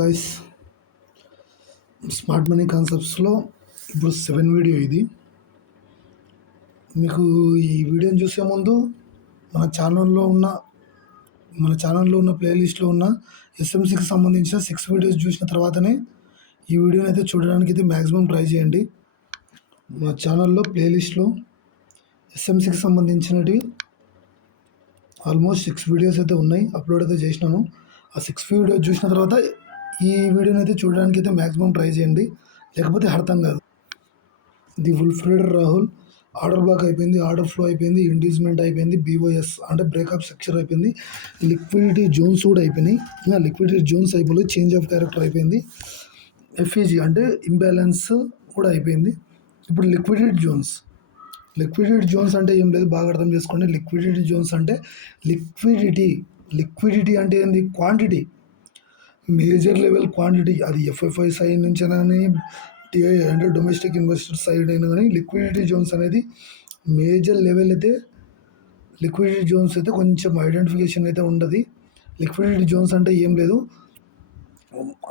Guys, smart money కాన్సెప్ట్స్లో ఇప్పుడు 7 video ఇది. మీకు ఈ వీడియోని చూసే ముందు మన ఛానల్లో ఉన్న ప్లేలిస్ట్లో ఉన్న ఎస్ఎంసీకి సంబంధించిన 6 వీడియోస్ చూసిన తర్వాతనే ఈ వీడియోని అయితే చూడడానికి అయితే మ్యాక్సిమం ట్రై చేయండి. మన ఛానల్లో ప్లేలిస్ట్లో ఎస్ఎంసీకి సంబంధించినవి ఆల్మోస్ట్ 6 వీడియోస్ అయితే ఉన్నాయి, అప్లోడ్ అయితే చేసినాను. ఆ 6 వీడియోస్ చూసిన తర్వాత ఈ వీడియోని అయితే చూడడానికి అయితే మ్యాక్సిమం ట్రై చేయండి, లేకపోతే అర్థం కాదు. ది వుల్ఫ్రెడ్ రాహుల్ ఆర్డర్ బ్లాక్ అయిపోయింది, ఆర్డర్ ఫ్లో అయిపోయింది, ఇండ్యూస్మెంట్ అయిపోయింది, బీఓఎస్ అంటే బ్రేకప్ స్ట్రక్చర్ అయిపోయింది, లిక్విడిటీ జోన్స్ కూడా అయిపోయినాయి. లిక్విడిటీ జోన్స్ అయిపోయింది, చేంజ్ ఆఫ్ క్యారెక్టర్ అయిపోయింది, ఎఫ్ఈజీ అంటే ఇంబ్యాలెన్స్ కూడా అయిపోయింది. ఇప్పుడు లిక్విడిటీ జోన్స్ అంటే ఏం లేదు, బాగా అర్థం చేసుకోండి. లిక్విడిటీ జోన్స్ అంటే లిక్విడిటీ అంటే ఏంది? Quantity, major level quantity. అది ఎఫ్ఎఫ్ఐ సైడ్ నుంచి కానీ టిఐ అంటే డొమెస్టిక్ ఇన్వెస్టర్ సైడ్ అయినా కానీ లిక్విడిటీ జోన్స్ అనేది మేజర్ లెవెల్ అయితే లిక్విడిటీ జోన్స్ అయితే కొంచెం ఐడెంటిఫికేషన్ అయితే ఉండదు. లిక్విడిటీ జోన్స్ అంటే ఏం లేదు,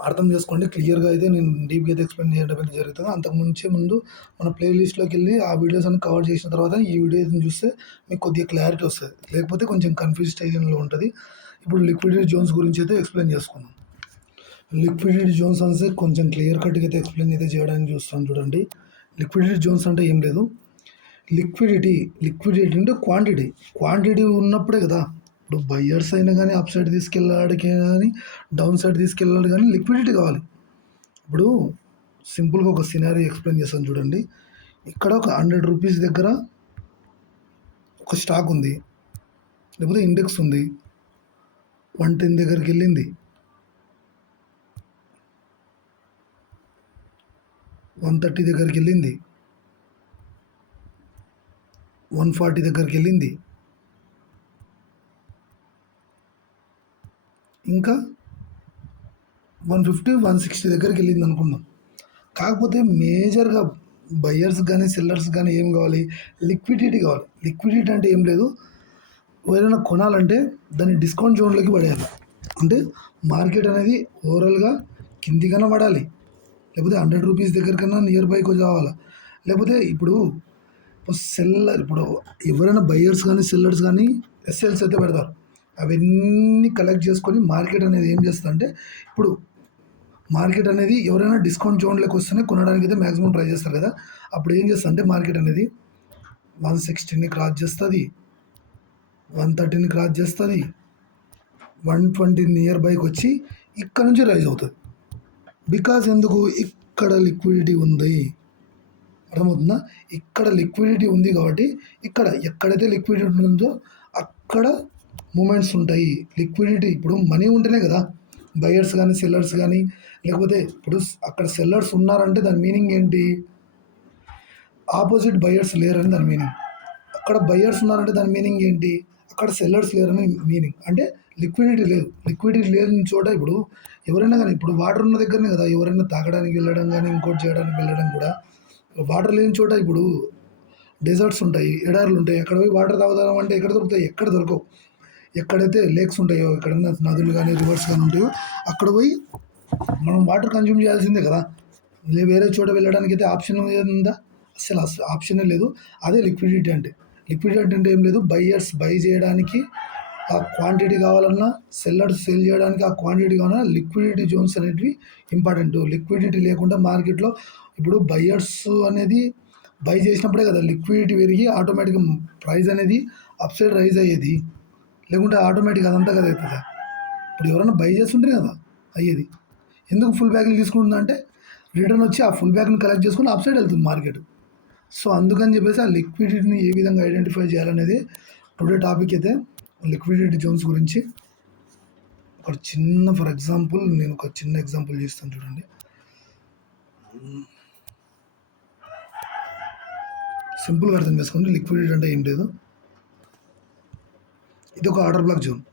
అర్థం చేసుకోండి క్లియర్గా. అయితే నేను డీప్గా అయితే ఎక్స్ప్లెయిన్ చేయడం అయితే జరుగుతుంది. ముందు మన ప్లేలిస్ట్లోకి వెళ్ళి ఆ వీడియోస్ అన్ని కవర్ చేసిన తర్వాత ఈ వీడియోని చూస్తే మీకు కొద్దిగా క్లారిటీ వస్తుంది, లేకపోతే కొంచెం కన్ఫ్యూజ్ స్టేజ్లో ఉంటుంది. ఇప్పుడు లిక్విడిటీ జోన్స్ గురించి అయితే ఎక్స్ప్లెయిన్ చేసుకున్నాం. లిక్విడిటీ జోన్స్ అంటే కొంచెం క్లియర్ కట్గా అయితే ఎక్స్ప్లెయిన్ అయితే చేయడానికి చూస్తాను. చూడండి, లిక్విడిటీ జోన్స్ అంటే ఏం లేదు, లిక్విడిటీ అంటే క్వాంటిటీ ఉన్నప్పుడే కదా. ఇప్పుడు బయ్యర్స్ అయినా కానీ అప్ సైడ్ తీసుకెళ్ళడానికి కానీ డౌన్ సైడ్ తీసుకెళ్ళాలి కానీ లిక్విడిటీ కావాలి. ఇప్పుడు సింపుల్గా ఒక సినారీ ఎక్స్ప్లెయిన్ చేస్తాను చూడండి. ఇక్కడ ఒక 100 రూపీస్ దగ్గర ఒక స్టాక్ ఉంది, లేకపోతే ఇండెక్స్ ఉంది, 110 దగ్గరికి వెళ్ళింది, 130 దగ్గరికి వెళ్ళింది, 140 దగ్గరికి వెళ్ళింది, ఇంకా 150 160 దగ్గరికి వెళ్ళింది అనుకుందాం. కాకపోతే మేజర్గా బయ్యర్స్ కానీ సెల్లర్స్ కానీ ఏం కావాలి? లిక్విడిటీ కావాలి. లిక్విడిటీ అంటే ఏం లేదు, ఏదైనా కొనాలంటే దాన్ని డిస్కౌంట్ జోన్లోకి పడేయాలి. అంటే మార్కెట్ అనేది ఓవరాల్గా కిందికన్నా పడాలి, లేకపోతే 100 రూపీస్ దగ్గరికన్నా నియర్ బైకి రావాలా. లేకపోతే ఇప్పుడు ఎవరైనా బయ్యర్స్ కానీ సెల్లర్స్ కానీ ఎస్ఎల్స్ అయితే పెడతారు. అవన్నీ కలెక్ట్ చేసుకొని మార్కెట్ అనేది ఏం చేస్తుందంటే, ఇప్పుడు మార్కెట్ అనేది ఎవరైనా డిస్కౌంట్ జోన్లోకి వస్తేనే కొనడానికి అయితే మ్యాక్సిమం ట్రై చేస్తారు కదా. అప్పుడు ఏం చేస్తుందంటే మార్కెట్ అనేది 160ని క్రాస్ చేస్తుంది, 130ని క్రాస్ చేస్తుంది, 120 నియర్ బైకి వచ్చి ఇక్కడ నుంచి రైజ్ అవుతుంది. బికాజ్ ఎందుకు? ఇక్కడ లిక్విడిటీ ఉంది, అర్థమవుతుందా? ఇక్కడ లిక్విడిటీ ఉంది కాబట్టి ఎక్కడైతే లిక్విడిటీ ఉంటుందో అక్కడ మూమెంట్స్ ఉంటాయి. లిక్విడిటీ ఇప్పుడు మనీ ఉంటేనే కదా బయర్స్ కానీ సెల్లర్స్ కానీ, లేకపోతే ఇప్పుడు అక్కడ సెల్లర్స్ ఉన్నారంటే దాని మీనింగ్ ఏంటి? ఆపోజిట్ బయర్స్ లేరని దాని మీనింగ్. అక్కడ బయర్స్ ఉన్నారంటే దాని మీనింగ్ ఏంటి? అక్కడ సెల్లర్స్ లేరని మీనింగ్. అంటే లిక్విడిటీ లేని చోట ఇప్పుడు ఎవరైనా కానీ, ఇప్పుడు వాటర్ ఉన్న దగ్గరనే కదా ఎవరైనా తాగడానికి వెళ్ళడం కానీ ఇంకోటి చేయడానికి వెళ్ళడం కూడా. వాటర్ లేని చోట ఇప్పుడు డెజర్ట్స్ ఉంటాయి, ఎడార్లు ఉంటాయి, అక్కడ పోయి వాటర్ తాగుదాం అంటే ఎక్కడ దొరుకుతాయి? ఎక్కడ దొరకవు. ఎక్కడైతే లేక్స్ ఉంటాయో, ఎక్కడైనా నదులు కానీ రివర్స్ కానీ ఉంటాయో అక్కడ పోయి మనం వాటర్ కన్జ్యూమ్ చేయాల్సిందే కదా. వేరే చోట వెళ్ళడానికి అయితే ఆప్షన్ ఉందా? అసలు ఆప్షనే లేదు. అదే లిక్విడిటీ అంటే. లిక్విడిటీ అంటే ఏం లేదు, బయ్యర్స్ బై చేయడానికి ఆ క్వాంటిటీ కావాలన్నా, సెల్లర్స్ సెల్ చేయడానికి ఆ క్వాంటిటీ కావాలన్నా లిక్విడిటీ జోన్స్ అనేటివి ఇంపార్టెంట్. లిక్విడిటీ లేకుండా మార్కెట్లో ఇప్పుడు బయ్యర్స్ అనేది బై చేసినప్పుడే కదా లిక్విడిటీ పెరిగి ఆటోమేటిక్గా ప్రైస్ అనేది అప్ సైడ్ రైజ్ అయ్యేది. లేకుంటే ఆటోమేటిక్ అదంతా కదా అవుతుందా? ఇప్పుడు ఎవరైనా బై చేస్తుంటేనే కదా అయ్యేది. ఎందుకు ఫుల్ బ్యాగ్లు తీసుకుంటుందంటే రిటర్న్ వచ్చి ఆ ఫుల్ బ్యాగ్ని కలెక్ట్ చేసుకుని అప్ సైడ్ వెళ్తుంది మార్కెట్. సో అందుకని చెప్పేసి ఆ లిక్విడిటీని ఏ విధంగా ఐడెంటిఫై చేయాలనేది టుడే టాపిక్ అయితే. లిక్విడిటీ జోన్స్ గురించి ఒక ఫర్ ఎగ్జాంపుల్ నేను ఒక చిన్న ఎగ్జాంపుల్ చేస్తాను చూడండి. సింపుల్గా అర్థం చేసుకోండి. లిక్విడిటీ అంటే ఏం లేదు, ఇది ఒక ఆర్డర్ బ్లాక్ జోన్.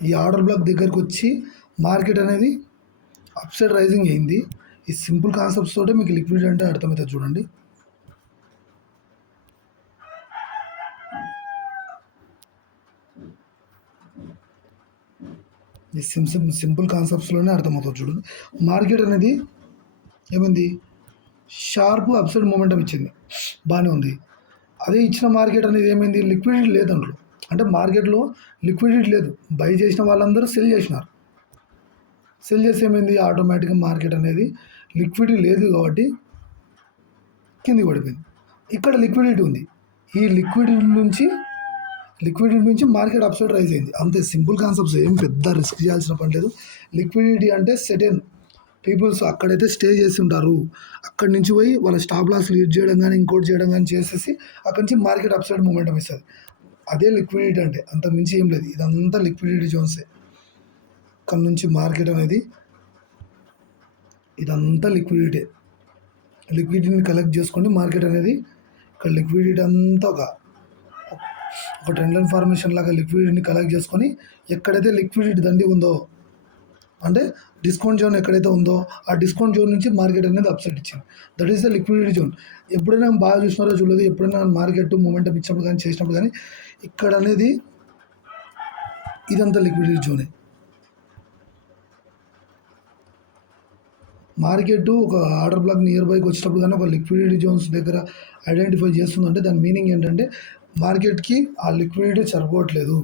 ఈ ఆర్డర్ బ్లాక్ దగ్గరకు వచ్చి మార్కెట్ అనేది అప్ సైడ్ రైజింగ్ అయింది. ఈ సింపుల్ కాన్సెప్ట్స్ తోటే మీకు లిక్విడిటీ అంటే అర్థమవుతుంది చూడండి. ఈ సింపుల్ కాన్సెప్ట్స్లోనే అర్థమవుతుంది చూడండి. మార్కెట్ అనేది ఏమైంది, షార్ప్ అప్సైడ్ మూమెంటం ఇచ్చింది, బాగానే ఉంది. అదే ఇచ్చిన మార్కెట్ అనేది ఏమైంది, లిక్విడిటీ లేదు అందులో. అంటే మార్కెట్లో లిక్విడిటీ లేదు, బై చేసిన వాళ్ళందరూ సెల్ చేసినారు. సెల్ చేసి ఏమైంది, ఆటోమేటిక్గా మార్కెట్ అనేది లిక్విడిటీ లేదు కాబట్టి కిందికి పడిపోయింది. ఇక్కడ లిక్విడిటీ ఉంది, ఈ లిక్విడిటీ నుంచి మార్కెట్ అప్సైడ్ రైజ్ అయింది. అంతే సింపుల్ కాన్సెప్ట్స్, ఏం పెద్ద రిస్క్ చేయాల్సిన పని లేదు. లిక్విడిటీ అంటే సెటెన్ పీపుల్స్ అక్కడైతే స్టే చేసి ఉంటారు, అక్కడి నుంచి పోయి వాళ్ళ స్టాప్ లాస్ యూజ్ చేయడం కానీ ఇంకోటి చేయడం కానీ చేసేసి అక్కడి నుంచి మార్కెట్ అప్సైడ్ మూమెంటం ఇస్తుంది. అదే లిక్విడిటీ అంటే, అంతకు మించి ఏం లేదు. ఇదంతా లిక్విడిటీ జోన్సే. అక్కడి నుంచి మార్కెట్ అనేది ఇదంతా లిక్విడిటీని కలెక్ట్ చేసుకోండి. మార్కెట్ అనేది ఇక్కడ లిక్విడిటీ అంతా ఒక ట్రెండ్ లైన్ ఫార్మేషన్ లాగా లిక్విడిటీని కలెక్ట్ చేసుకొని, ఎక్కడైతే లిక్విడిటీ దండి ఉందో అంటే డిస్కౌంట్ జోన్ ఎక్కడైతే ఉందో ఆ డిస్కౌంట్ జోన్ నుంచి మార్కెట్ అనేది అప్సైడ్ ఇచ్చింది. That is the liquidity zone. ఎప్పుడైనా బాగా చూసినారో చూడలేదు, ఎప్పుడైనా మార్కెట్ మూమెంటం ఇచ్చినప్పుడు కానీ చేసినప్పుడు కానీ ఇక్కడ అనేది ఇదంతా లిక్విడిటీ జోనే. మార్కెట్ ఒక ఆర్డర్ బ్లాక్ నియర్ బైకి వచ్చినప్పుడు కానీ ఒక లిక్విడిటీ జోన్స్ దగ్గర ఐడెంటిఫై చేస్తుందంటే దాని మీనింగ్ ఏంటంటే మార్కెట్కి ఆ లిక్విడిటీ సరిపోవట్లేదు,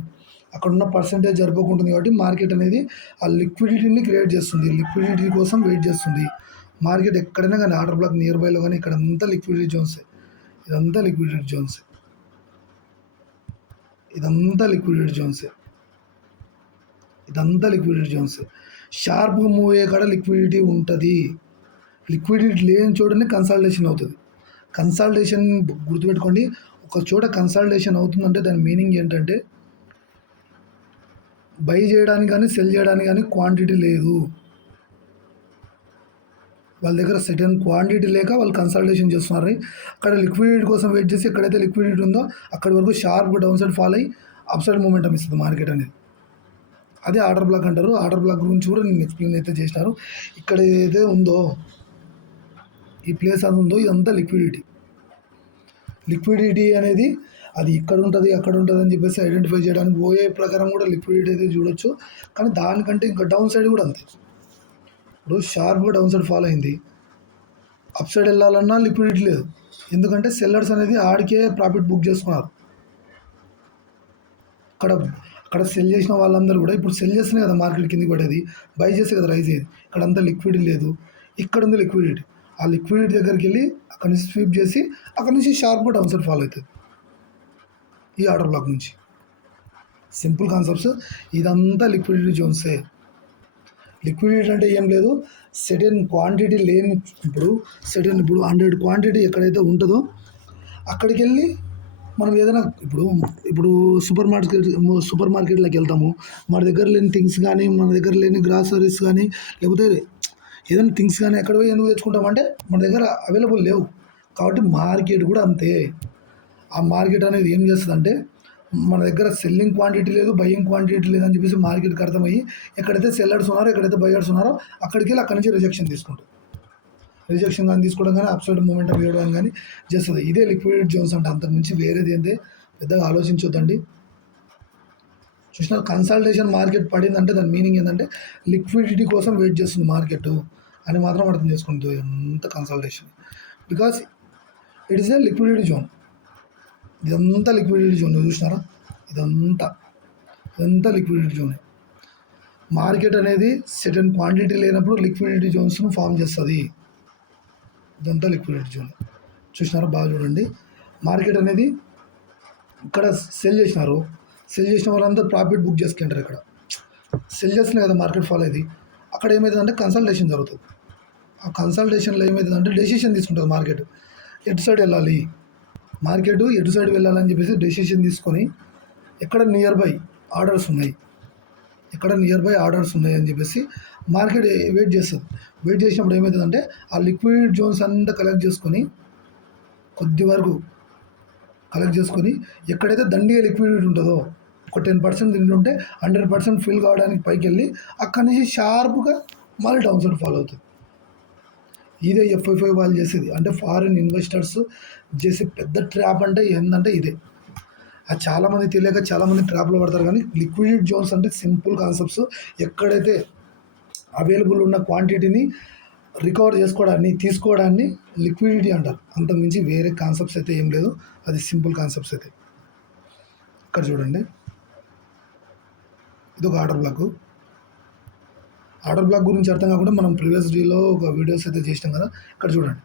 అక్కడ ఉన్న పర్సంటేజ్ సరిపోకుంటుంది కాబట్టి మార్కెట్ అనేది ఆ లిక్విడిటీని క్రియేట్ చేస్తుంది, లిక్విడిటీ కోసం వెయిట్ చేస్తుంది. మార్కెట్ ఎక్కడైనా కానీ ఆర్డర్ బ్లాక్ నియర్ బైలో కానీ ఇక్కడ అంతా లిక్విడిటీ జోన్సే. ఇదంతా లిక్విడిటీ జోన్సే. ఇదంతా లిక్విడిటీ జోన్సే. ఇదంతా లిక్విడిటీ జోన్సే. షార్ప్గా మూవ్ అయ్యే కాడ లిక్విడిటీ ఉంటుంది. లిక్విడిటీ లేని చోటనే కన్సాలిడేషన్ అవుతుంది. కన్సాలిడేషన్ గుర్తుపెట్టుకోండి, ఒక చోట కన్సాలిడేషన్ అవుతుందంటే దాని మీనింగ్ ఏంటంటే బై చేయడానికి కానీ సెల్ చేయడానికి కానీ క్వాంటిటీ లేదు, వాళ్ళ దగ్గర సెటన్ క్వాంటిటీ లేక వాళ్ళు కన్సల్టేషన్ చేస్తున్నారు. అక్కడ లిక్విడిటీ కోసం వెయిట్ చేసి ఎక్కడైతే లిక్విడిటీ ఉందో అక్కడి వరకు షార్ప్గా డౌన్ సైడ్ ఫాల్ అయ్యి అప్ సైడ్ మూమెంటం ఇస్తుంది మార్కెట్ అనేది. అదే ఆర్డర్ బ్లాక్ అంటారు. ఆర్డర్ బ్లాక్ గురించి కూడా నేను ఎక్స్ప్లెయిన్ అయితే చేసినారు. ఇక్కడ ఏదైతే ఉందో ఈ ప్లేస్ అది ఉందో ఇదంతా లిక్విడిటీ అనేది అది ఇక్కడ ఉంటుంది అక్కడ ఉంటుంది అని చెప్పేసి ఐడెంటిఫై చేయడానికి పోయే ప్రకారం కూడా లిక్విడిటీ అయితే చూడొచ్చు. కానీ దానికంటే ఇంకా డౌన్ సైడ్ కూడా అంతే. ఇప్పుడు షార్ప్గా డౌన్ సైడ్ ఫాలో అయింది, అప్ సైడ్ వెళ్ళాలన్నా లిక్విడిటీ లేదు, ఎందుకంటే సెల్లర్స్ అనేది ఆడికే ప్రాఫిట్ బుక్ చేసుకున్నారు. అక్కడ సెల్ చేసిన వాళ్ళందరూ కూడా ఇప్పుడు సెల్ చేస్తేనే కదా మార్కెట్ కిందికి పడేది, బై చేస్తే కదా రైజ్ అయ్యేది. ఇక్కడ అంతా లిక్విడిటీ లేదు, ఇక్కడ ఉంది లిక్విడిటీ. ఆ లిక్విడిటీ దగ్గరికి వెళ్ళి అక్కడ నుంచి స్వీప్ చేసి అక్కడ నుంచి షార్ప్గా డౌన్ సైడ్ ఫాలో అవుతుంది ఈ ఆర్డర్ బ్లాక్ నుంచి. Simple concepts. ఇదంతా లిక్విడిటీ జోన్సే. లిక్విడిటీ అంటే ఏం లేదు, సెటెన్ క్వాంటిటీ లేని ఇప్పుడు 100 క్వాంటిటీ ఎక్కడైతే ఉంటుందో అక్కడికి వెళ్ళి మనం ఏదైనా ఇప్పుడు సూపర్ మార్కెట్లోకి వెళ్తాము, మన దగ్గర లేని థింగ్స్ కానీ మన దగ్గర లేని గ్రాసరీస్ కానీ లేకపోతే ఏదైనా థింగ్స్ కానీ ఎక్కడ పోయి ఎందుకు తెచ్చుకుంటామంటే మన దగ్గర అవైలబుల్ లేవు. కాబట్టి మార్కెట్ కూడా అంతే. ఆ మార్కెట్ అనేది ఏం చేస్తుందంటే మన దగ్గర సెల్లింగ్ క్వాంటిటీ లేదు, బయ్యింగ్ క్వాంటిటీ లేదని చెప్పేసి మార్కెట్కి అర్థమయ్యి ఎక్కడైతే సెల్లర్స్ ఉన్నారో ఎక్కడైతే బయర్స్ ఉన్నారో అక్కడికి వెళ్ళి అక్కడి నుంచి రిజెక్షన్ కానీ తీసుకోవడం కానీ అప్ సైడ్ మూమెంట్ వేయడం కానీ చేస్తుంది. ఇదే లిక్విడిటీ జోన్స్ అంటే. అంతకుమించి వేరేది ఏంటంటే పెద్దగా ఆలోచించొద్దండి. చూసిన కన్సల్టేషన్ మార్కెట్ పడిందంటే దాని మీనింగ్ ఏంటంటే లిక్విడిటీ కోసం వెయిట్ చేస్తుంది మార్కెట్ అని మాత్రం అర్థం చేసుకుంటుంది. ఎంత consultation, because it is a liquidity zone. ఇదంతా లిక్విడిటీ జోన్ చూసినారా, ఇదంతా లిక్విడిటీ జోనే. మార్కెట్ అనేది సెటన్ క్వాంటిటీ లేనప్పుడు లిక్విడిటీ జోన్స్ను ఫామ్ చేస్తుంది. ఇదంతా లిక్విడిటీ జోన్ చూసినారా, బాగా చూడండి. మార్కెట్ అనేది ఇక్కడ సెల్ చేసిన వాళ్ళంతా ప్రాఫిట్ బుక్ చేసుకుంటారు. ఇక్కడ సెల్ చేస్తున్నా కదా మార్కెట్ ఫాలో అయ్యేది. అక్కడ ఏమవుతుందంటే కన్సల్టేషన్ జరుగుతుంది. ఆ కన్సల్టేషన్లో ఏమవుతుందంటే డెసిషన్ తీసుకుంటుంది మార్కెట్, ఎటు సైడ్ వెళ్ళాలి, మార్కెట్ ఎటు సైడ్ వెళ్ళాలని చెప్పేసి డెసిషన్ తీసుకొని ఎక్కడ నియర్ బై ఆర్డర్స్ ఉన్నాయి అని చెప్పేసి మార్కెట్ వెయిట్ చేస్తుంది. వెయిట్ చేసినప్పుడు ఏమవుతుందంటే ఆ లిక్విడ్ జోన్స్ అంతా కలెక్ట్ చేసుకొని ఎక్కడైతే దండిగా లిక్విడిటీ ఉంటుందో ఒక 10% దీంట్లో ఉంటే 100% ఫిల్ కావడానికి పైకి వెళ్ళి అక్కడి నుంచి షార్ప్గా మళ్ళీ డౌన్ సైడ్ ఫాలో అవుతుంది. ఇదే FII వాళ్ళు చేసేది. అంటే ఫారిన్ ఇన్వెస్టర్స్ చేసే పెద్ద ట్రాప్ అంటే ఏంటంటే ఇదే. అది చాలామంది తెలియక చాలామంది ట్రాప్లో పడతారు. కానీ లిక్విడిటీ జోన్స్ అంటే సింపుల్ కాన్సెప్ట్స్. ఎక్కడైతే అవైలబుల్ ఉన్న క్వాంటిటీని రికవర్ చేసుకోవడాన్ని, తీసుకోవడాన్ని లిక్విడిటీ అంటారు. అంతకుమించి వేరే కాన్సెప్ట్స్ అయితే ఏం లేదు. అది సింపుల్ కాన్సెప్ట్స్ అయితే. ఇక్కడ చూడండి, ఇదొక ఆర్డర్ బ్లాక్. ఆర్డర్ బ్లాక్ గురించి అర్థం కాకుండా మనం ప్రీవియస్ డేలో ఒక వీడియోస్ అయితే చేసినాం కదా. ఇక్కడ చూడండి,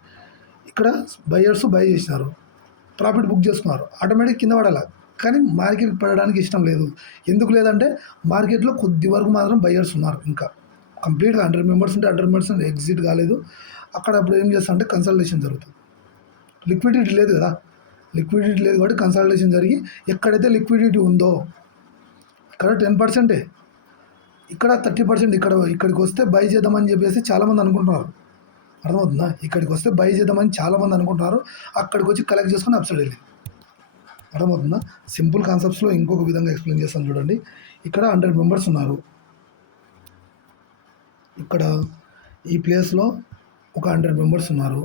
ఇక్కడ బయ్యర్స్ బై చేసినారు, ప్రాఫిట్ బుక్ చేసుకున్నారు, ఆటోమేటిక్ కింద పడాలి. కానీ మార్కెట్ పడడానికి ఇష్టం లేదు. ఎందుకు లేదంటే మార్కెట్లో కొద్ది వరకు మాత్రం బయ్యర్స్ ఉన్నారు. ఇంకా కంప్లీట్గా 100 మెంబర్స్ ఉంటే 100 మెంబర్స్ ఎగ్జిట్ కాలేదు. అక్కడ అప్పుడు ఏం చేస్తా అంటే కన్సల్టేషన్ జరుగుతుంది. లిక్విడిటీ లేదు కదా, లిక్విడిటీ లేదు కాబట్టి కన్సల్టేషన్ జరిగి ఎక్కడైతే లిక్విడిటీ ఉందో ఇక్కడ 10%, ఇక్కడ 30%, ఇక్కడికి వస్తే బై చేద్దామని చెప్పేసి చాలామంది అనుకుంటున్నారు. అర్థమవుతుందా? ఇక్కడికి వస్తే బై చేద్దామని చాలామంది అనుకుంటున్నారు. అక్కడికి వచ్చి కలెక్ట్ చేసుకొని అప్సైడ్ వెళ్ళి. అర్థమవుతుందా? సింపుల్ కాన్సెప్ట్స్లో ఇంకొక విధంగా ఎక్స్ప్లెయిన్ చేస్తాను చూడండి. ఇక్కడ 100 మెంబర్స్ ఉన్నారు. ఇక్కడ ఈ ప్లేస్లో ఒక 100 మెంబర్స్ ఉన్నారు.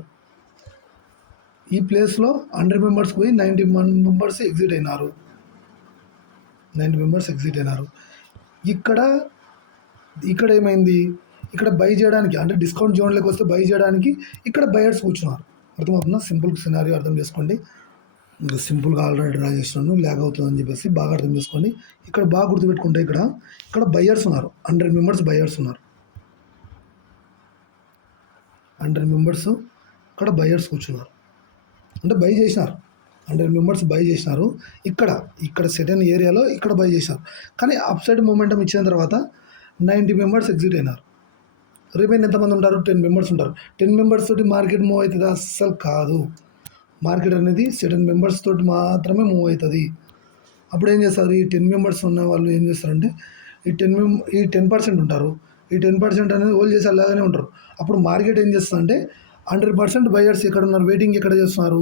ఈ ప్లేస్లో 100 మెంబర్స్ పోయి 91 మెంబర్స్ ఎగ్జిట్ అయినారు. 90 మెంబర్స్ ఎగ్జిట్ అయినారు. ఇక్కడ ఏమైంది, ఇక్కడ బై చేయడానికి అంటే డిస్కౌంట్ జోన్లోకి వస్తే బై చేయడానికి ఇక్కడ బయర్స్ కూర్చున్నారు. అర్థమవుతుందా? సింపుల్ సినారియో అర్థం చేసుకోండి. ఇంకా సింపుల్గా ఆల్రెడీ డ్రా చేసినాను, ల్యాగ్ అవుతుందని చెప్పేసి బాగా అర్థం చేసుకోండి. ఇక్కడ బాగా గుర్తుపెట్టుకుంటే ఇక్కడ బయ్యర్స్ ఉన్నారు, 100 మెంబర్స్ బయ్యర్స్ ఉన్నారు. 100 మెంబర్స్ ఇక్కడ బయ్యర్స్ కూర్చున్నారు, అంటే బై చేసినారు. 100 మెంబర్స్ బై చేసినారు. ఇక్కడ సెటన్ ఏరియాలో ఇక్కడ బై చేసినారు. కానీ అప్ సైడ్ మూమెంటం ఇచ్చిన తర్వాత 90 మెంబర్స్ ఎగ్జిట్ అయినారు. రిమైన్ ఎంతమంది ఉంటారు? 10 మెంబర్స్ ఉంటారు. 10 మెంబర్స్ తోటి మార్కెట్ మూవ్ అవుతుంది? అస్సలు కాదు. మార్కెట్ అనేది 7 మెంబర్స్ తోటి మాత్రమే మూవ్ అవుతుంది. అప్పుడు ఏం చేస్తారు, ఈ 10 మెంబర్స్ ఉన్న వాళ్ళు ఏం చేస్తారంటే ఈ 10% ఉంటారు. ఈ 10% అనేది హోల్డ్ చేసి అలాగానే ఉంటారు. అప్పుడు మార్కెట్ ఏం చేస్తుందంటే 100% బయర్స్ ఎక్కడ ఉన్నారు, వెయిటింగ్ ఎక్కడ చేస్తున్నారు,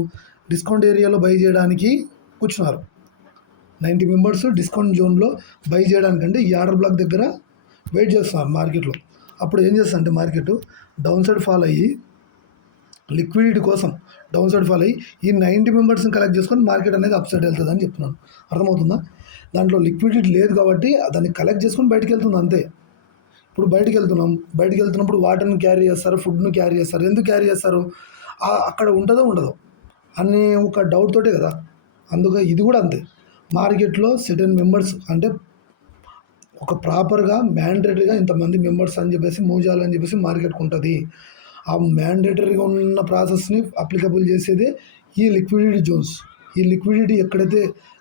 డిస్కౌంట్ ఏరియాలో బై చేయడానికి కూర్చున్నారు. 90 మెంబర్స్ డిస్కౌంట్ జోన్లో బై చేయడానికంటే ఈ ఆర్డర్ బ్లాక్ దగ్గర వెయిట్ చేస్తున్నారు మార్కెట్లో. అప్పుడు ఏం చేస్తుందంటే మార్కెట్ డౌన్ సైడ్ ఫాల్ అయ్యి లిక్విడిటీ కోసం డౌన్ సైడ్ ఫాల్ అయ్యి ఈ 90 మెంబర్స్ని కలెక్ట్ చేసుకొని మార్కెట్ అనేది అప్ సైడ్ వెళ్తుంది అని చెప్తున్నాను. అర్థమవుతుందా? దాంట్లో లిక్విడిటీ లేదు కాబట్టి దాన్ని కలెక్ట్ చేసుకొని బయటికి వెళ్తుంది అంతే. ఇప్పుడు బయటికి వెళ్తున్నప్పుడు వాటర్ని క్యారీ చేస్తారు, ఫుడ్ని క్యారీ చేస్తారు. ఎందుకు క్యారీ చేస్తారు? అక్కడ ఉంటుందో ఉండదో అనే ఒక డౌట్ తోటే కదా. అందుకే ఇది కూడా అంతే. మార్కెట్లో సెటన్ మెంబర్స్ అంటే ఒక ప్రాపర్గా మ్యాండేటరీగా ఇంతమంది మెంబర్స్ అని చెప్పేసి మూవ్ చేయాలని చెప్పేసి మార్కెట్కి ఉంటుంది. ఆ మ్యాండేటరీగా ఉన్న ప్రాసెస్ని అప్లికబుల్ చేసేదే ఈ లిక్విడిటీ జోన్స్. ఈ లిక్విడిటీ ఎక్కడైతే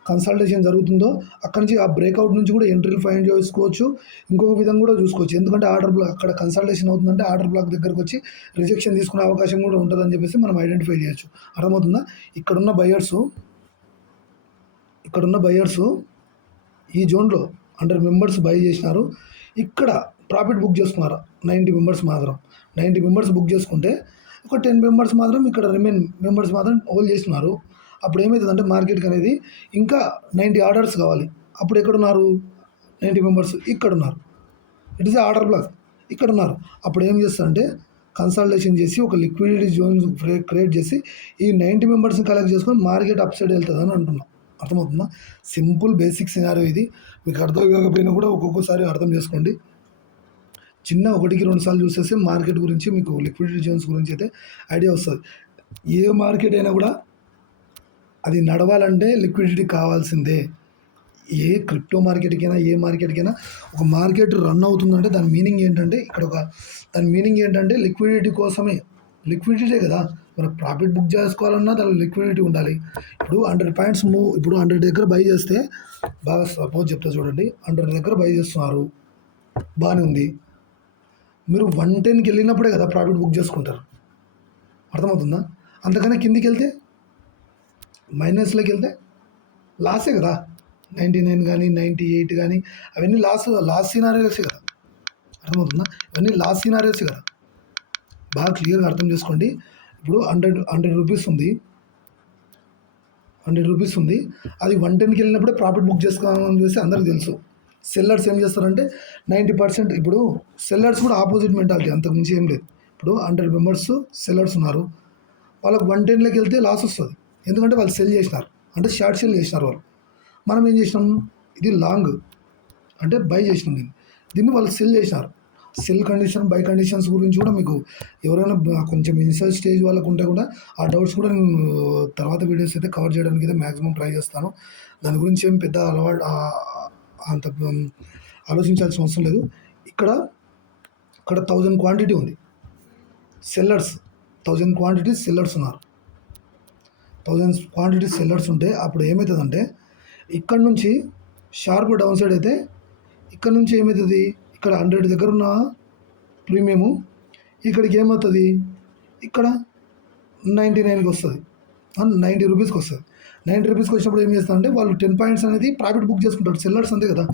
కన్సల్టేషన్ జరుగుతుందో అక్కడి నుంచి ఆ బ్రేక్అవుట్ నుంచి కూడా ఎంట్రీలు ఫైండ్ చేసుకోవచ్చు. ఇంకొక విధంగా కూడా చూసుకోవచ్చు. ఎందుకంటే ఆర్డర్ బ్లాక్ అక్కడ కన్సల్టేషన్ అవుతుందంటే ఆర్డర్ బ్లాక్ దగ్గరకు వచ్చి రిజెక్షన్ తీసుకునే అవకాశం కూడా ఉంటుందని చెప్పేసి మనం ఐడెంటిఫై చేయొచ్చు. అర్థమవుతుందా? ఇక్కడున్న బయర్సు ఈ జోన్లో 100 మెంబర్స్ బై చేసినారు. ఇక్కడ ప్రాఫిట్ బుక్ చేసుకున్నారు 90 మెంబర్స్ మాత్రం. 90 మెంబర్స్ బుక్ చేసుకుంటే ఒక 10 మెంబర్స్ మాత్రం ఇక్కడ రిమైన్ మెంబర్స్ మాత్రం హోల్డ్ చేస్తున్నారు. అప్పుడు ఏమవుతుందంటే మార్కెట్కి అనేది ఇంకా 90 ఆర్డర్స్ కావాలి. అప్పుడు ఎక్కడున్నారు 90 మెంబర్స్? ఇక్కడ ఉన్నారు. ఇట్ ఈస్ ఆర్డర్ బ్లాక్, ఇక్కడ ఉన్నారు. అప్పుడు ఏం చేస్తారంటే కన్సల్టేషన్ చేసి ఒక లిక్విడిటీ జోన్ క్రియేట్ చేసి ఈ 90 మెంబర్స్ని కలెక్ట్ చేసుకొని మార్కెట్ అప్ సైడ్ వెళ్తుంది అని అంటున్నాం. అర్థమవుతుందా? సింపుల్ బేసిక్ సినారియో ఇది. మీకు అర్థం కాకపోయినా కూడా ఒక్కొక్కసారి అర్థం చేసుకోండి. చిన్న 1-2 సార్లు చూసేసి మార్కెట్ గురించి మీకు లిక్విడిటీ జోన్స్ గురించి అయితే ఐడియా వస్తుంది. ఏ మార్కెట్ అయినా కూడా అది నడవాలంటే లిక్విడిటీ కావాల్సిందే. ఏ క్రిప్టో మార్కెట్కైనా ఏ మార్కెట్కైనా ఒక మార్కెట్ రన్ అవుతుందంటే దాని మీనింగ్ ఏంటంటే లిక్విడిటీ కోసమే. లిక్విడిటీ కదా, మన ప్రాఫిట్ బుక్ చేసుకోవాలన్నా దానిలో లిక్విడిటీ ఉండాలి. ఇప్పుడు 100 పాయింట్స్ ఇప్పుడు 100 దగ్గర బై చేస్తే బాగా సపోజ్ చెప్తా చూడండి. 100 దగ్గర బై చేస్తున్నారు, బాగానే ఉంది. మీరు 110కి వెళ్ళినప్పుడే కదా ప్రాఫిట్ బుక్ చేసుకుంటారు. అర్థమవుతుందా? అంతకన్నా కిందికి వెళ్తే మైనస్లోకి వెళ్తే లాసే కదా. 99 కానీ 98 కానీ అవన్నీ లాస్ సినారియోసే కదా. అర్థమవుతుందా? ఇవన్నీ లాస్ సినారియోసే కదా. బాగా క్లియర్గా అర్థం చేసుకోండి. ఇప్పుడు 100 రూపీస్ ఉంది, 100 రూపీస్ ఉంది. అది 110కి వెళ్ళినప్పుడే ప్రాఫిట్ బుక్ చేసుకోవాలని చూసి అందరికీ తెలుసు. సెల్లర్స్ ఏం చేస్తారంటే 90%. ఇప్పుడు సెల్లర్స్ కూడా ఆపోజిట్ మెంటాలిటీ, అంతకుమించి ఏం లేదు. ఇప్పుడు 100 మెంబర్స్ సెల్లర్స్ ఉన్నారు. వాళ్ళకి 110లోకి వెళ్తే లాస్ వస్తుంది. ఎందుకంటే వాళ్ళు సెల్ చేసినారు, అంటే షార్ట్ సెల్ చేసినారు. మనం ఏం చేసినాం, ఇది లాంగ్ అంటే బై చేసినాం, దీన్ని వాళ్ళు సెల్ చేసినారు. సెల్ కండిషన్, బై కండిషన్స్ గురించి కూడా మీకు ఎవరైనా కొంచెం ఇనిషియల్ స్టేజ్ వాళ్ళకు ఉంటే కూడా ఆ డౌట్స్ కూడా నేను తర్వాత వీడియోస్ అయితే కవర్ చేయడానికి అయితే మ్యాక్సిమం ట్రై చేస్తాను. దాని గురించి ఏం పెద్ద అలవాటు అంత ఆలోచించాల్సిన అవసరం లేదు. ఇక్కడ 1000 క్వాంటిటీ ఉంది, సెల్లర్స్ 1000 క్వాంటిటీ సెల్లర్స్ ఉన్నారు. 1000 క్వాంటిటీ సెల్లర్స్ ఉంటే అప్పుడు ఏమవుతుందంటే ఇక్కడ నుంచి షార్ప్ డౌన్ సైడ్ అయితే ఇక్కడ నుంచి ఏమవుతుంది, ఇక్కడ 100 దగ్గర ఉన్న ప్రీమియము ఇక్కడికి ఏమవుతుంది, ఇక్కడ 99కి వస్తుంది, 90 రూపీస్కి వస్తుంది. 90 రూపీస్కి వచ్చినప్పుడు ఏం చేస్తారంటే వాళ్ళు 10 పాయింట్స్ అనేది ప్రాఫిట్ బుక్ చేసుకుంటారు. సెల్లర్స్ అంతే కదా,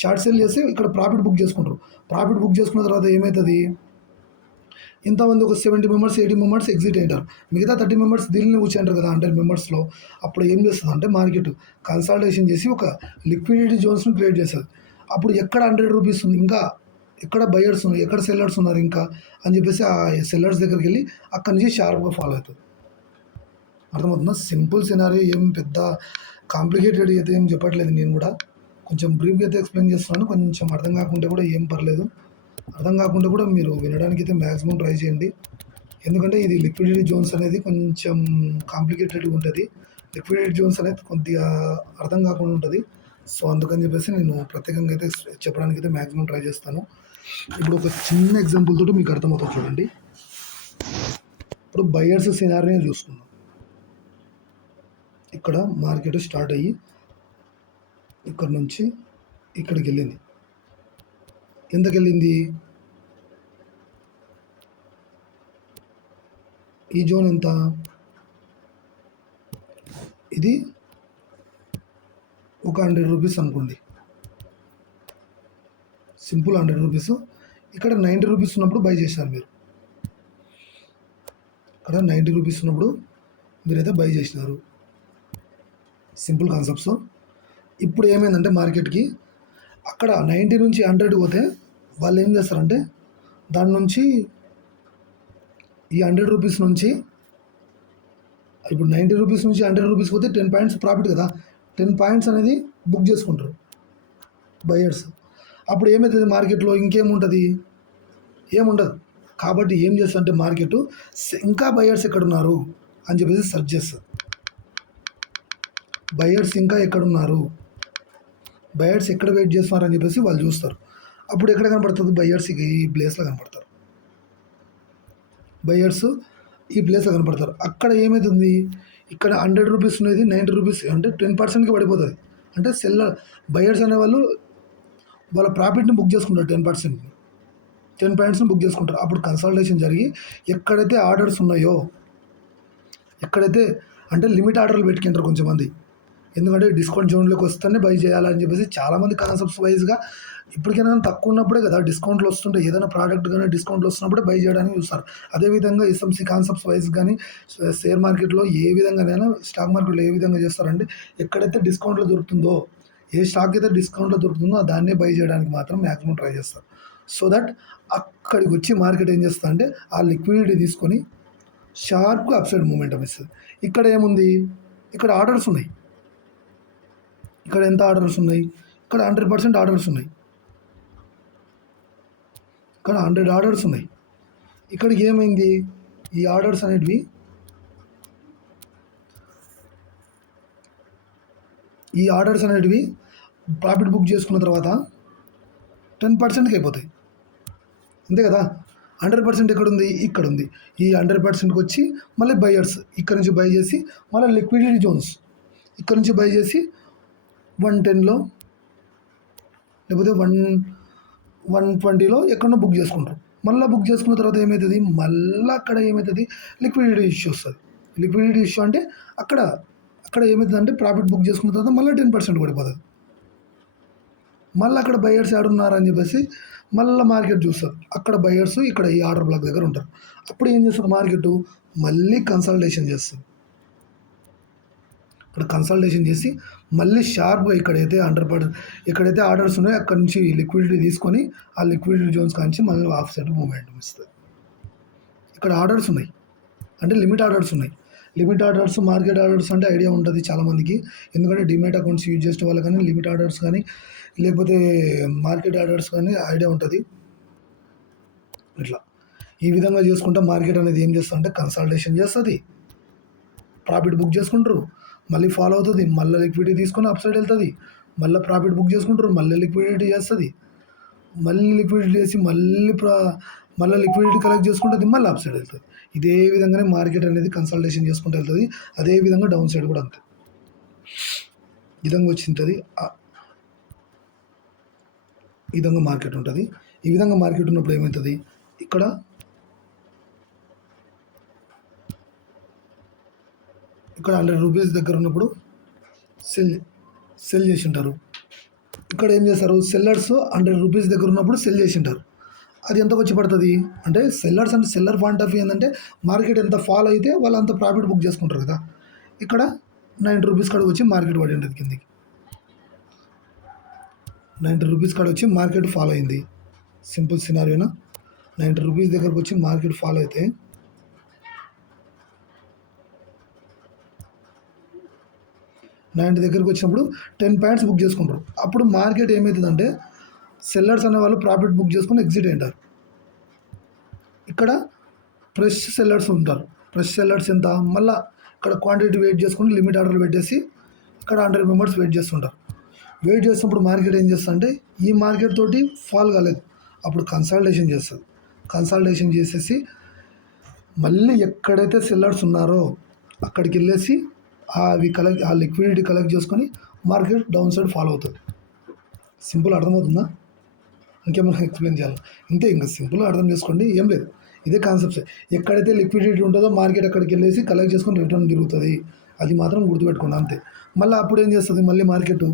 షార్ట్ సెల్ చేస్తే ఇక్కడ ప్రాఫిట్ బుక్ చేసుకుంటారు. ప్రాఫిట్ బుక్ చేసుకున్న తర్వాత ఏమవుతుంది, ఇంతమంది ఒక 70 మెంబర్స్ 80 మెంబర్స్ ఎగ్జిట్ అయ్యారు, మిగతా 30 మెంబర్స్ దీనిని కూర్చుంటారు కదా 100 మెంబర్స్లో. అప్పుడు ఏం చేస్తుంది అంటే మార్కెట్ కన్సల్టేషన్ చేసి ఒక లిక్విడిటీ జోన్స్ని క్రియేట్ చేస్తుంది. అప్పుడు ఎక్కడ 100 రూపీస్ ఉంది, ఇంకా ఎక్కడ బయర్స్ ఉన్నారు, ఎక్కడ సెల్లర్స్ ఉన్నారు ఇంకా అని చెప్పేసి ఆ సెల్లర్స్ దగ్గరికి వెళ్ళి అక్కడి నుంచి షార్ప్గా ఫాలో అవుతుంది. అర్థమవుతుందా? సింపుల్ సినారీ, ఏం పెద్ద కాంప్లికేటెడ్ అయితే ఏం చెప్పట్లేదు. నేను కూడా కొంచెం బ్రీఫ్గా అయితే ఎక్స్ప్లెయిన్ చేస్తున్నాను. కొంచెం అర్థం కాకుంటే కూడా ఏం పర్లేదు, అర్థం కాకుండా కూడా మీరు వినడానికి అయితే మ్యాక్సిమం ట్రై చేయండి. ఎందుకంటే ఇది లిక్విడిటీ జోన్స్ అనేది కొంచెం కాంప్లికేటెడ్గా ఉంటుంది. లిక్విడిటీ జోన్స్ అనేది కొద్దిగా అర్థం కాకుండా ఉంటుంది. సో అందుకని చెప్పేసి నేను ప్రత్యేకంగా అయితే చెప్పడానికి అయితే మ్యాక్సిమం ట్రై చేస్తాను. ఇప్పుడు ఒక చిన్న ఎగ్జాంపుల్ తోటి మీకు అర్థమవుతుంది చూడండి. ఇప్పుడు బయర్స్ సినారీని చూసుకుందాం. ఇక్కడ మార్కెట్ స్టార్ట్ అయ్యి ఇక్కడ నుంచి ఇక్కడికి వెళ్ళింది. ఎంతకు వెళ్ళింది, ఈ జోన్ ఎంత, ఇది ఒక 100 రూపీస్ అనుకోండి, సింపుల్ 100 రూపీస్. ఇక్కడ 90 రూపీస్ ఉన్నప్పుడు బై చేశారు మీరు, ఇక్కడ 90 రూపీస్ ఉన్నప్పుడు మీరైతే బై చేసినారు. Simple concepts. ఇప్పుడు ఏమైందంటే మార్కెట్కి అక్కడ 90 నుంచి 100 పోతే వాళ్ళు ఏం చేస్తారంటే దాని నుంచి ఈ 100 రూపీస్ నుంచి ఇప్పుడు 90 రూపీస్ నుంచి 100 రూపీస్ పోతే 10 పాయింట్స్ ప్రాఫిట్ కదా, 10 పాయింట్స్ అనేది బుక్ చేసుకుంటారు బయర్స్. అప్పుడు ఏమవుతుంది మార్కెట్లో, ఇంకేముంటుంది, ఏముండదు. కాబట్టి ఏం చేస్తారంటే మార్కెట్ ఇంకా బయర్స్ ఎక్కడున్నారు అని చెప్పేసి సెర్చ్ చేస్తారు. బయర్స్ ఇంకా ఎక్కడున్నారు, బయర్స్ ఎక్కడ వెయిట్ చేస్తున్నారు అని చెప్పేసి వాళ్ళు చూస్తారు. అప్పుడు ఎక్కడ కనపడుతుంది, బయర్స్ ఈ ప్లేస్లో కనపడతారు. బయర్స్ ఈ ప్లేస్లో కనపడతారు. అక్కడ ఏమవుతుంది, ఇక్కడ 100 రూపీస్ ఉన్నది 90 రూపీస్ అంటే 10%కి పడిపోతుంది. అంటే సెల్లర్ బయర్స్ అనేవాళ్ళు వాళ్ళ ప్రాఫిట్ని బుక్ చేసుకుంటారు, 10%ని 10 పాయింట్స్ని బుక్ చేసుకుంటారు. అప్పుడు కన్సల్టేషన్ జరిగి ఎక్కడైతే ఆర్డర్స్ ఉన్నాయో, ఎక్కడైతే అంటే లిమిట్ ఆర్డర్లు పెట్టుకుంటారు కొంచెంమంది, ఎందుకంటే డిస్కౌంట్ జోన్లోకి వస్తేనే బై చేయాలని చెప్పేసి చాలామంది కాన్సెప్ట్స్ వైజ్గా ఇప్పటికైనా తక్కువ ఉన్నప్పుడే కదా డిస్కౌంట్లు వస్తుంటే, ఏదైనా ప్రోడక్ట్ కానీ డిస్కౌంట్లు వస్తున్నప్పుడే బై చేయడానికి చూస్తారు. అదేవిధంగా ఎస్ఎంసీ కాన్సెప్ట్స్ వైజ్ కానీ షేర్ మార్కెట్లో ఏ విధంగానైనా స్టాక్ మార్కెట్లో ఏ విధంగా చేస్తారంటే ఎక్కడైతే డిస్కౌంట్లో దొరుకుతుందో, ఏ స్టాక్ అయితే డిస్కౌంట్లో దొరుకుతుందో దాన్నే బై చేయడానికి మాత్రం మ్యాక్సిమం ట్రై చేస్తారు. సో దట్ అక్కడికి వచ్చి మార్కెట్ ఏం చేస్తా అంటే ఆ లిక్విడిటీ తీసుకొని షార్ప్గా అప్సైడ్ మూమెంటం ఇస్తుంది. ఇక్కడ ఏముంది, ఇక్కడ ఆర్డర్స్ ఉన్నాయి, ఇక్కడ ఎంత ఆర్డర్స్ ఉన్నాయి, ఇక్కడ 100% ఆర్డర్స్ ఉన్నాయి, ఇక్కడ 100 ఆర్డర్స్ ఉన్నాయి. ఇక్కడికి ఏమైంది, ఈ ఆర్డర్స్ అనేటివి ప్రాఫిట్ బుక్ చేసుకున్న తర్వాత 10%కి అయిపోతాయి, అంతే కదా. 100% ఎక్కడ ఉంది, ఇక్కడ ఉంది. ఈ 100%కి వచ్చి మళ్ళీ బయర్స్ ఇక్కడ నుంచి బై చేసి మళ్ళీ లిక్విడిటీ జోన్స్ ఇక్కడ నుంచి బై చేసి 110లో లేకపోతే 120లో ఎక్కడో బుక్ చేసుకుంటారు. మళ్ళీ బుక్ చేసుకున్న తర్వాత ఏమవుతుంది, మళ్ళీ అక్కడ ఏమవుతుంది, లిక్విడిటీ ఇష్యూ వస్తుంది. లిక్విడిటీ ఇష్యూ అంటే అక్కడ ఏమవుతుంది అంటే ప్రాఫిట్ బుక్ చేసుకున్న తర్వాత మళ్ళీ 10% పడిపోతుంది. మళ్ళీ అక్కడ బయర్స్ ఆడున్నారని చెప్పేసి మళ్ళీ మార్కెట్ చూస్తారు. అక్కడ బయర్స్ ఇక్కడ ఈ ఆర్డర్ బ్లాక్ దగ్గర ఉంటారు. అప్పుడు ఏం చేస్తారు మార్కెట్, మళ్ళీ కన్సల్టేషన్ చేస్తుంది. ఇక్కడ కన్సల్టేషన్ చేసి మళ్ళీ షార్ప్గా ఎక్కడైతే ఆర్డర్స్ ఉన్నాయో అక్కడ నుంచి లిక్విడిటీ తీసుకొని ఆ లిక్విడిటీ జోన్స్ కాంచి మళ్ళీ ఆఫ్ సైడ్ మూమెంట్ ఇస్తుంది. ఇక్కడ ఆర్డర్స్ ఉన్నాయి అంటే లిమిట్ ఆర్డర్స్ ఉన్నాయి. లిమిట్ ఆర్డర్స్, మార్కెట్ ఆర్డర్స్ అంటే ఐడియా ఉంటుంది చాలామందికి. ఎందుకంటే డీమ్యాట్ అకౌంట్స్ యూజ్ చేసే వాళ్ళు కానీ లిమిట్ ఆర్డర్స్ కానీ లేకపోతే మార్కెట్ ఆర్డర్స్ కానీ ఐడియా ఉంటుంది. ఇట్లా ఈ విధంగా చేసుకుంటే మార్కెట్ అనేది ఏం చేస్తుందంటే కన్సల్టేషన్ చేస్తుంది, ప్రాఫిట్ బుక్ చేసుకుంటారు, మళ్ళీ ఫాలో అవుతుంది, మళ్ళీ లిక్విడిటీ తీసుకొని అప్ సైడ్ వెళ్తుంది, మళ్ళీ ప్రాఫిట్ బుక్ చేసుకుంటారు, మళ్ళీ లిక్విడిటీ చేస్తుంది, మళ్ళీ లిక్విడిటీ చేసి మళ్ళీ లిక్విడిటీ కలెక్ట్ చేసుకుంటుంది, మళ్ళీ అప్ సైడ్ వెళ్తుంది. ఇదే విధంగానే మార్కెట్ అనేది కన్సల్టేషన్ చేసుకుంటూ వెళ్తుంది. అదే విధంగా డౌన్ సైడ్ కూడా అంతే ఈ విధంగా వచ్చింటుంది. ఈ విధంగా మార్కెట్ ఉంటుంది. ఈ విధంగా మార్కెట్ ఉన్నప్పుడు ఏమవుతుంది, ఇక్కడ ఇక్కడ 100 రూపీస్ దగ్గర ఉన్నప్పుడు సెల్ చేసి ఉంటారు. ఇక్కడ ఏం చేస్తారు, సెల్లర్స్ 100 రూపీస్ దగ్గర ఉన్నప్పుడు సెల్ చేసి ఉంటారు. అది ఎంతకు వచ్చి పడుతుంది అంటే సెల్లర్స్ అంటే సెల్లర్ పాయింట్ ఆఫ్ వ్యూ ఏంటంటే మార్కెట్ ఎంత ఫాల్ అయితే వాళ్ళు అంత ప్రాఫిట్ బుక్ చేసుకుంటారు కదా. ఇక్కడ 90 రూపీస్ కాడ వచ్చి మార్కెట్ పడి ఉంటుంది కిందికి. 90 రూపీస్ కాడ వచ్చి మార్కెట్ ఫాలో అయింది. సింపుల్ సినారియోనా, 90 రూపీస్ దగ్గరకు వచ్చి మార్కెట్ ఫాలో అయితే 90 దగ్గరకు వచ్చినప్పుడు 10 పాయింట్స్ బుక్ చేసుకుంటారు. అప్పుడు మార్కెట్ ఏమవుతుందంటే సెల్లర్స్ అనే వాళ్ళు ప్రాఫిట్ బుక్ చేసుకుని ఎగ్జిట్ అయింటారు. ఇక్కడ ఫ్రెష్ సెల్లర్స్ ఉంటారు. ఫ్రెష్ సెల్లర్స్ ఎంత, మళ్ళీ ఇక్కడ క్వాంటిటీ వెయిట్ చేసుకుని లిమిట్ ఆర్డర్లు పెట్టేసి ఇక్కడ 100 మెంబర్స్ వెయిట్ చేస్తుంటారు. వెయిట్ చేస్తున్నప్పుడు మార్కెట్ ఏం చేస్తుందంటే ఈ మార్కెట్ తోటి ఫాల్ కాలేదు, అప్పుడు కన్సల్టేషన్ చేస్తుంది. కన్సల్టేషన్ చేసేసి మళ్ళీ ఎక్కడైతే సెల్లర్స్ ఉన్నారో అక్కడికి వెళ్ళేసి ఆ లిక్విడిటీ కలెక్ట్ చేసుకొని మార్కెట్ డౌన్ సైడ్ ఫాలో అవుతుంది. సింపుల్ అర్థమవుతుందా, ఇంకేమైనా ఎక్స్ప్లెయిన్ చేయాలి? ఇంతే, ఇంకా సింపుల్గా అర్థం చేసుకోండి, ఏం లేదు. ఇదే కాన్సెప్ట్స్. ఎక్కడైతే లిక్విడిటీ ఉంటుందో మార్కెట్ అక్కడికి వెళ్ళేసి కలెక్ట్ చేసుకొని రిటర్న్ తిరుగుతుంది. అది మాత్రం గుర్తుపెట్టుకోండి అంతే. మళ్ళీ అప్పుడు ఏం చేస్తుంది, మళ్ళీ మార్కెట్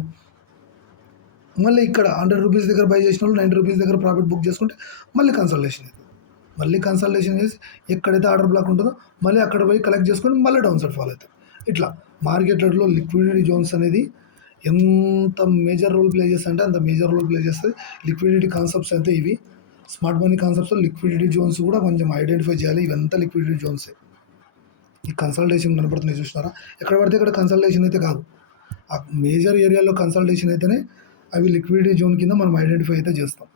మళ్ళీ ఇక్కడ 100 రూపీస్ దగ్గర బై చేసిన వాళ్ళు 90 రూపీస్ దగ్గర ప్రాఫిట్ బుక్ చేసుకుంటే మళ్ళీ కన్సల్టేషన్ అవుతుంది. మళ్ళీ కన్సల్టేషన్ చేసి ఎక్కడైతే ఆర్డర్ బ్లాక్ ఉంటుందో మళ్ళీ అక్కడ పోయి కలెక్ట్ చేసుకొని మళ్ళీ డౌన్ సైడ్ ఫాలో అవుతుంది. ఇట్లా మార్కెట్లో లిక్విడిటీ జోన్స్ అనేది ఎంత మేజర్ రోల్ ప్లే చేస్తుంది అంటే అంత మేజర్ రోల్ ప్లే చేస్తుంది. లిక్విడిటీ కాన్సెప్ట్స్ అయితే ఇవి. Smart money concepts, liquidity zones కూడా కొంచెం ఐడెంటిఫై చేయాలి. ఇవంతా లిక్విడిటీ జోన్సే. ఈ కన్సల్టేషన్ కనపడుతున్నాయి చూసినారా, ఎక్కడ పడితే ఇక్కడ కన్సల్టేషన్ అయితే కాదు, ఆ మేజర్ ఏరియాలో కన్సల్టేషన్ అయితేనే అవి లిక్విడిటీ జోన్ కింద మనం ఐడెంటిఫై అయితే చేస్తాం.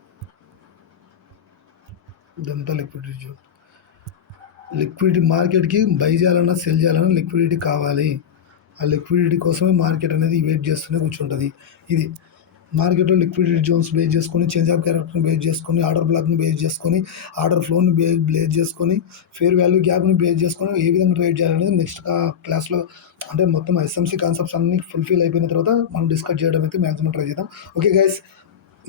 ఇదంతా లిక్విడిటీ జోన్. లిక్విడిటీ మార్కెట్కి బై చేయాలన్నా సెల్ చేయాలన్నా లిక్విడిటీ కావాలి. ఆ లిక్విడిటీ కోసమే మార్కెట్ అనేది వెయిట్ చేస్తూనే కూర్చుంటుంది. ఇది మార్కెట్లో లిక్విడిటీ జోన్స్ బేస్ చేసుకొని, చేంజ్ ఆఫ్ క్యారెక్టర్ని బేస్ చేసుకొని, ఆర్డర్ బ్లాక్ని బేస్ చేసుకొని, ఆర్డర్ ఫ్లోని బేస్ చేసుకొని, ఫేర్ వాల్యూ గ్యాప్ని బేస్ చేసుకొని ఏ విధంగా ట్రేడ్ చేయాలనేది నెక్స్ట్ క్లాస్లో అంటే మొత్తం ఎస్ఎంసీ కాన్సెప్ట్స్ అన్ని ఫుల్ఫిల్ అయిపోయిన తర్వాత మనం డిస్కస్ చేయడం అయితే మ్యాక్సిమం ట్రై చేద్దాం. ఓకే గైస్,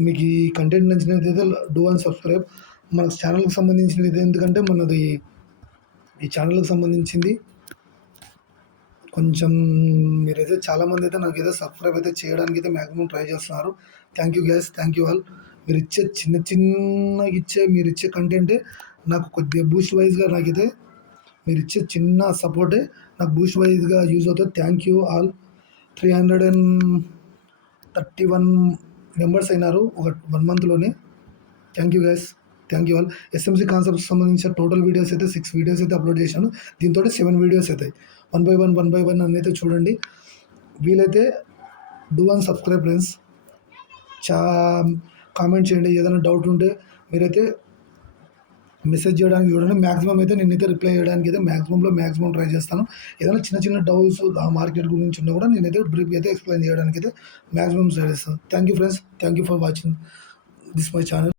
మీకు ఈ కంటెంట్ నచ్చినట్లయితే డూ అండ్ సబ్స్క్రైబ్. మన ఛానల్కి సంబంధించినది ఎందుకంటే మనది ఈ ఛానల్కి సంబంధించింది కొంచెం మీరైతే చాలామంది అయితే నాకు ఏదో సబ్స్క్రైబ్ అయితే చేయడానికి అయితే మ్యాక్సిమం ట్రై చేస్తున్నారు. Thank you guys, thank you all. మీరు ఇచ్చే కంటెంటే నాకు కొద్దిగా బూస్ట్ వైజ్గా నాకైతే మీరు ఇచ్చే చిన్న సపోర్టే నాకు బూస్ట్ వైజ్గా యూజ్ అవుతుంది. Thank you all. 331 మెంబర్స్ అయినారు ఒక 1 మంత్లోనే. Thank you guys, thank you all. SMC concepts సంబంధించిన టోటల్ వీడియోస్ అయితే 6 వీడియోస్ అయితే అప్లోడ్ చేశాను. దీంతో 7 వీడియోస్ అవుతాయి. 1 బై 1 అని అయితే చూడండి. వీలైతే do and subscribe friends. Comment చేయండి, ఏదైనా డౌట్ ఉంటే మీరైతే మెసేజ్ చేయడానికి చూడండి. మ్యాక్సిమం అయితే నేనైతే రిప్లై చేయడానికి అయితే మ్యాక్సిమం ట్రై చేస్తాను. ఏదైనా చిన్న డౌట్స్ ఆ మార్కెట్ గురించి ఉన్నా కూడా నేనైతే బ్రీఫ్గా అయితే ఎక్స్ప్లెయిన్ చేయడానికి అయితే మ్యాక్సిమం ట్రై చేస్తాను. Thank you friends, thank you for watching this my channel.